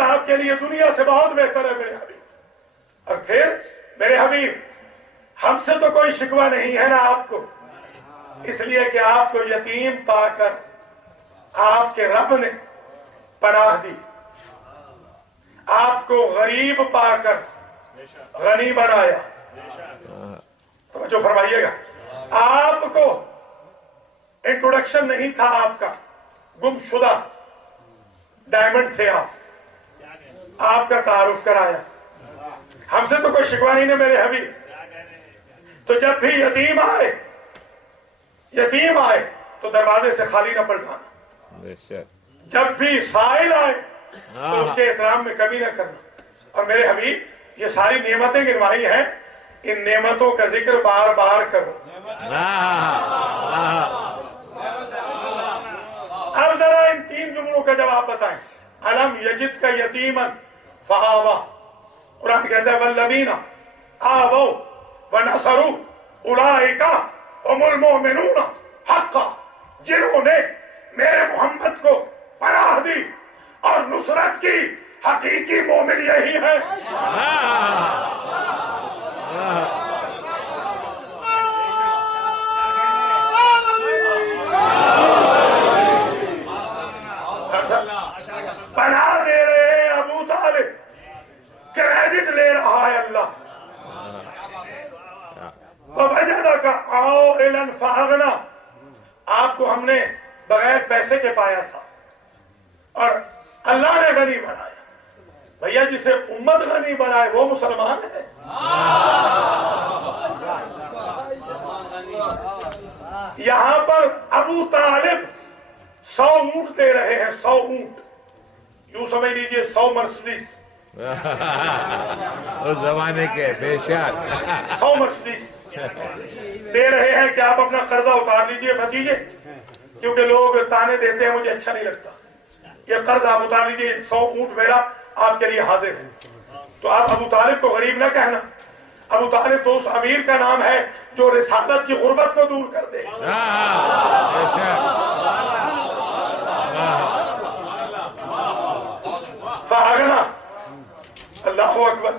آپ کے لیے دنیا سے بہت بہتر ہے میرے حبیب۔ اور پھر میرے حبیب ہم سے تو کوئی شکوہ نہیں ہے نا آپ کو، اس لیے کہ آپ کو یتیم پا کر آپ کے رب نے پناہ دی، آپ کو غریب پا کر غنی بنایا۔ توجہ فرمائیے گا، آپ کو انٹروڈکشن نہیں تھا، آپ کا گم شدہ ڈائمنڈ تھے آپ کا تعارف کرایا۔ ہم سے تو کوئی شکوہ نہیں ہے میرے حبیب۔ تو جب بھی یتیم آئے تو دروازے سے خالی نہ پلٹانا، جب بھی سائل آئے تو اس کے احترام میں کمی نہ کرنا۔ اور میرے حبیب یہ ساری نعمتیں گنوائی ہیں، ان نعمتوں کا ذکر بار بار کرو۔ اب ذرا ان تین جملوں کا جواب بتائیں۔ الم یجد کا یتیما فآوا، قرآن کہتا ہے والذین آووا ونصروا اولئک هم المؤمنون حقا، جنہوں نے میرے محمد کو پناہ دی اور نصرت کی، حقیقی مومن یہی ہے۔ پناہ دے رہے ہیں ابو طالب، کریڈٹ لے رہا ہے اللہ۔ وَوَجَدَكَ عَائِلًا فَأَغْنَىٰ، آپ کو ہم نے بغیر پیسے کے پایا تھا اور اللہ نے غنی بنایا۔ بھیا جسے امت غنی بنائے وہ مسلمان ہے۔ یہاں پر ابو طالب 100 اونٹ دے رہے ہیں، 100 اونٹ، یوں سمجھ لیجئے 100 مرسڈیز اس زمانے کے، بے شک 100 مرسڈیز دے رہے ہیں کہ آپ اپنا قرضہ اتار لیجئے بھتیجے، کیونکہ لوگ تانے دیتے ہیں، مجھے اچھا نہیں لگتا، یہ قرض آپ اتار لیجئے، 100 اونٹ میرا آپ کے لیے حاضر ہے۔ تو آپ ابو طالب کو غریب نہ کہنا، ابو طالب تو اس امیر کا نام ہے جو رسالت کی غربت کو دور کر دے۔ بے شک فاغنا، اللہ اکبر۔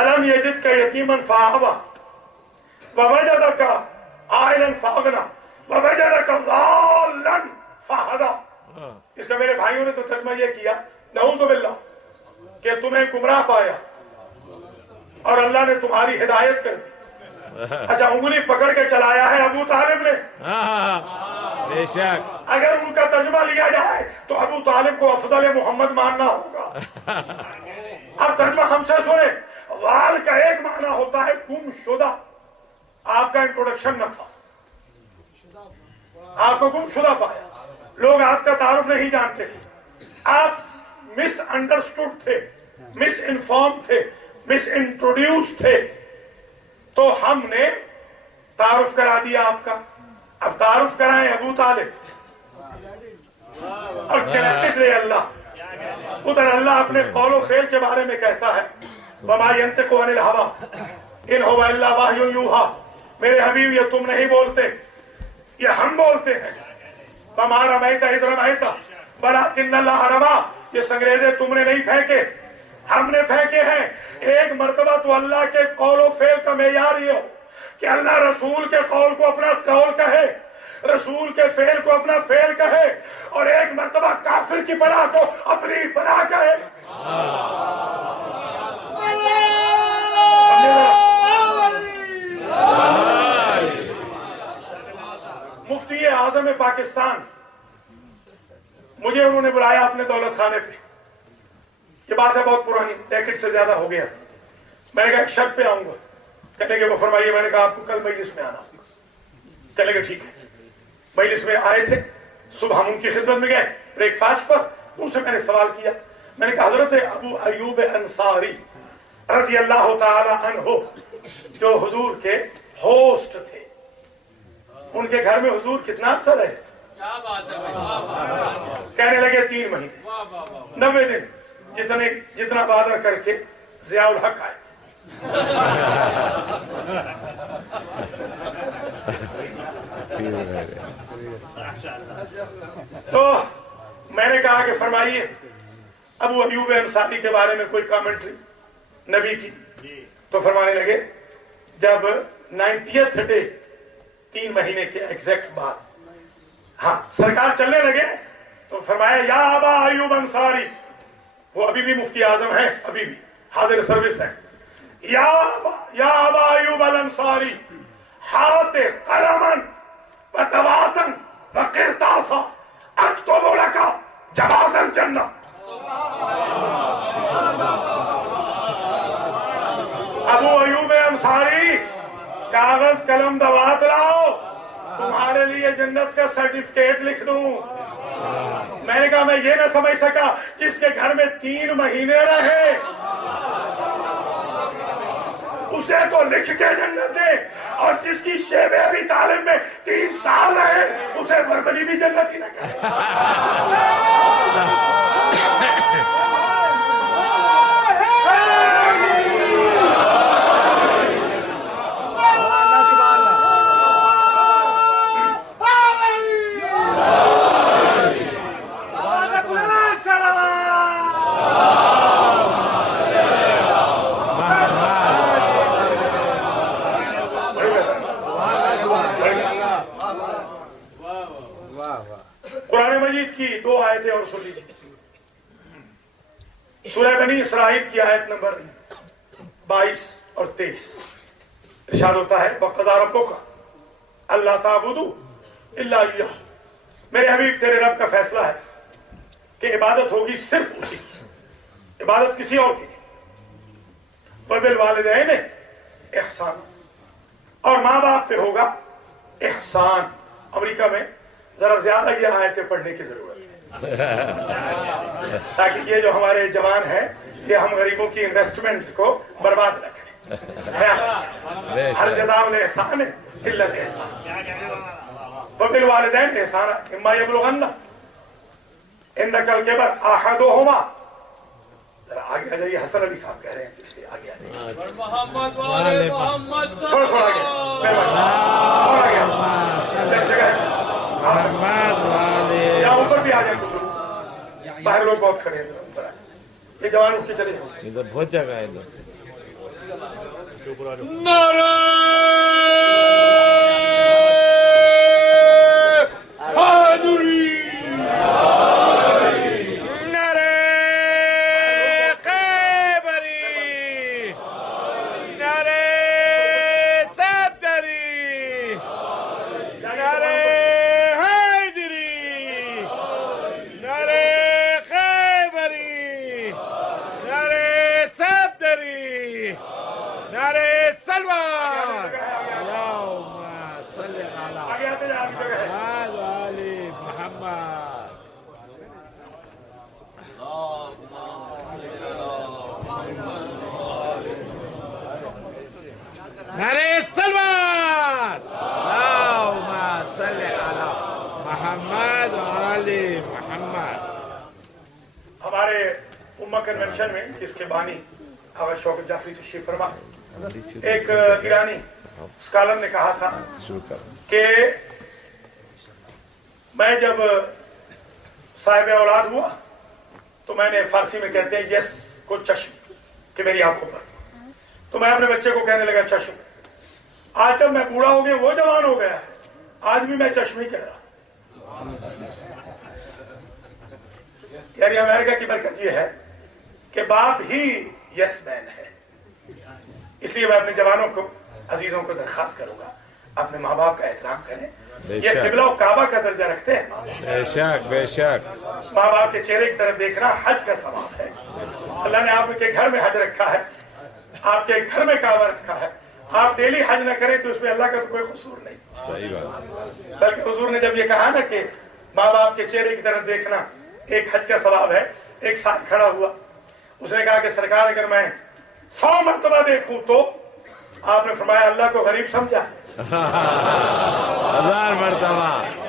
الم یجد کا یتیما فآوا ووجدک عائلا فاغنا ووجدک ضالا فہدی۔ اس کا میرے بھائیوں نے تو ترجمہ یہ کیا، نعوذ باللہ، کہ تمہیں گمراہ پایا اور اللہ نے تمہاری ہدایت کر دی۔ اچھا، انگلی پکڑ کے چلایا ہے ابو طالب نے، بے شک۔ اگر ان کا ترجمہ لیا جائے تو ابو طالب کو افضل محمد ماننا ہوگا۔ اب ترجمہ ہم سے سنیں، غال کا ایک معنی ہوتا ہے گم شدہ، آپ کا انٹروڈکشن نہ تھا، آپ کو گم شدہ پایا، لوگ آپ کا تعارف نہیں جانتے تھے، آپ مس انڈرسٹوڈ تھے، مس انفارم تھے، مس انٹروڈیوس تھے، تو ہم نے تعارف کرا دیا آپ کا۔ اب تعارف کرائیں ابو طالب اور کریڈٹ لے اللہ۔ ادھر اللہ اپنے قول و فعل کے بارے میں کہتا ہے وَمَا يَنْتِقُ عَنِ الْهَوَىٰ إِنْ هُوَ إِلَّا وَحْيٌ يُوحَىٰ، میرے حبیب یہ تم نہیں بولتے، یہ ہم بولتے ہیں۔ وَمَا رَمَيْتَ إِذْ رَمَيْتَ وَلَٰكِنَّ اللَّهَ رَمَىٰ، یہ سنگریزے تم نے نہیں پھینکے، ہم نے پھینکے ہیں۔ ایک مرتبہ تو اللہ کے قول و فعل کا معیار یہ ہو کہ اللہ رسول کے قول کو اپنا قول کہے، رسول کے فعل کو اپنا فعل کہے، اور ایک مرتبہ کافر کی پناہ کو اپنی پناہ کہے۔ مفتی اعظم پاکستان، مجھے انہوں نے بلایا اپنے دولت خانے پہ، یہ بات ہے بہت پرانی، ڈیکڈ سے زیادہ ہو گیا۔ میں نے کہا ایک شرط پہ آؤں گا، کہنے کہ وہ فرمائیے۔ میں نے کہا آپ کو کل مجلس میں آنا ہوگا، کہنے کہ ٹھیک ہے۔ مجلس میں آئے تھے، صبح ہم ان کی خدمت میں گئے بریک فاسٹ پر، ان سے میں نے سوال کیا، میں نے کہا حضرت ابو ایوب انصاری رضی اللہ تعالی عنہ جو حضور کے ہوسٹ تھے، ان کے گھر میں حضور کتنا عرصہ رہے تھے؟ کہنے لگے 3 مہینے 90 دن، جتنا وعدہ کر کے ضیاء الحق آئے تھے۔ تو میں نے کہا کہ فرمائیے ابو ایوب انصاری کے بارے میں کوئی کامنٹری نبی کی تو فرمانے لگے جب 90th ڈے 3 مہینے کے ایگزیکٹ بعد ہاں سرکار چلنے لگے تو فرمایا یا ابا ایوب انصاری، وہ ابھی بھی مفتی اعظم ہیں، ابھی بھی حاضر سروس ہیں، یا ابا ایوب الانصاری ہاتھ قلمن و دواتن و قرطاسا اکتب لک جواز الجنہ۔ ابو ایوب انصاری کاغذ قلم دوات لاؤ، تمہارے لیے جنت کا سرٹیفکیٹ لکھ دوں۔ میں نے کہا میں یہ نہ سمجھ سکا جس کے گھر میں 3 مہینے رہے اسے تو لکھ کے جنت دے، اور جس کی شیب ابی طالب میں 3 سال رہے اسے بربری بھی جنت ہی نہ کہے۔ قرآن مجید کی 2 آیتیں اور سن لیجیے۔ سورہ بنی اسرائیل کی آیت نمبر 22 اور 23 ارشاد ہوتا ہے وَقَضَىٰ رَبُّكَ أَلَّا تَعْبُدُوا إِلَّا إِيَّاهُ، میرے حبیب تیرے رب کا فیصلہ ہے کہ عبادت ہوگی صرف اسی کی، عبادت کسی اور کی نہیں۔ وَبِالْوَالِدَيْنِ احسان، اور ماں باپ پہ ہوگا احسان۔ امریکہ میں ذرا زیادہ یہ آیتیں پڑھنے کی ضرورت ہے تاکہ یہ جو ہمارے جوان ہیں یہ ہم غریبوں کی انویسٹمنٹ کو برباد نہ کریں۔ ہر جزاء الاحسان الا الاحسان۔ وبالوالدین احسانا اما یبلغن عندک الکبر احدہما، ذرا آگے آ جائیے، حسن علی صاحب کہہ رہے ہیں اس لیے آگے آ جائیے، محمد والے محمد تھوڑا تھوڑا آگے، تھوڑا آگے جگہ ہے یہاں اوپر بھی آ جائیں کچھ لوگ، باہر لوگ بہت کھڑے ہیں اوپر آئیں، یہ جوان اٹھ کے چلے جائیں۔ ادھر بہت جگہ ہے ادھر۔ نعرہ حیدری، نعرہ خیبری، نعرہ صدری، نعرہ حیدری، نعرہ خیبری، نعرہ صدری، نعرہ سلوان، اللہم صلی علی آگے آتے جائیں، آگے جگہ ہے۔ محمد وآل محمد۔ نعرہ سلوان، اللہم صلی علی محمد وآل محمد۔ ہمارے امہ کنونشن میں جس کے بانی آغا شوکت جعفری تشریف فرما، ایک ایرانی اسکالر نے کہا تھا کہ میں جب صاحب اولاد ہوا تو میں نے فارسی میں کہتے ہیں یس کو چشم، کہ میری آنکھوں پر، تو میں اپنے بچے کو کہنے لگا چشم۔ آج جب میں بوڑھا ہو گیا، وہ جوان ہو گیا ہے، آج بھی میں چشم ہی کہہ رہا۔ یعنی امریکہ کی برکت یہ ہے کہ باپ ہی یس مین ہے۔ اس لیے میں اپنے جوانوں کو، عزیزوں کو درخواست کروں گا اپنے ماں باپ کا احترام کریں۔ یہ قبلہ و کعبہ کا درجہ رکھتے ہیں۔ بے شک بے شک۔ ماں باپ کے چہرے کی طرف دیکھنا حج کا ثواب ہے۔ اللہ نے آپ کے گھر میں حج رکھا ہے، آپ کے گھر میں کعبہ رکھا ہے۔ آپ ڈیلی حج نہ کریں تو اس میں اللہ کا تو کوئی قصور نہیں، صحیح بات۔ بلکہ حضور نے جب یہ کہا نا کہ ماں باپ کے چہرے کی طرف دیکھنا ایک حج کا ثواب ہے، ایک ساتھ کھڑا ہوا، اس نے کہا کہ سرکار اگر میں 100 مرتبہ دیکھوں تو؟ آپ نے فرمایا اللہ کو غریب سمجھا؟ 1000 مرتبہ۔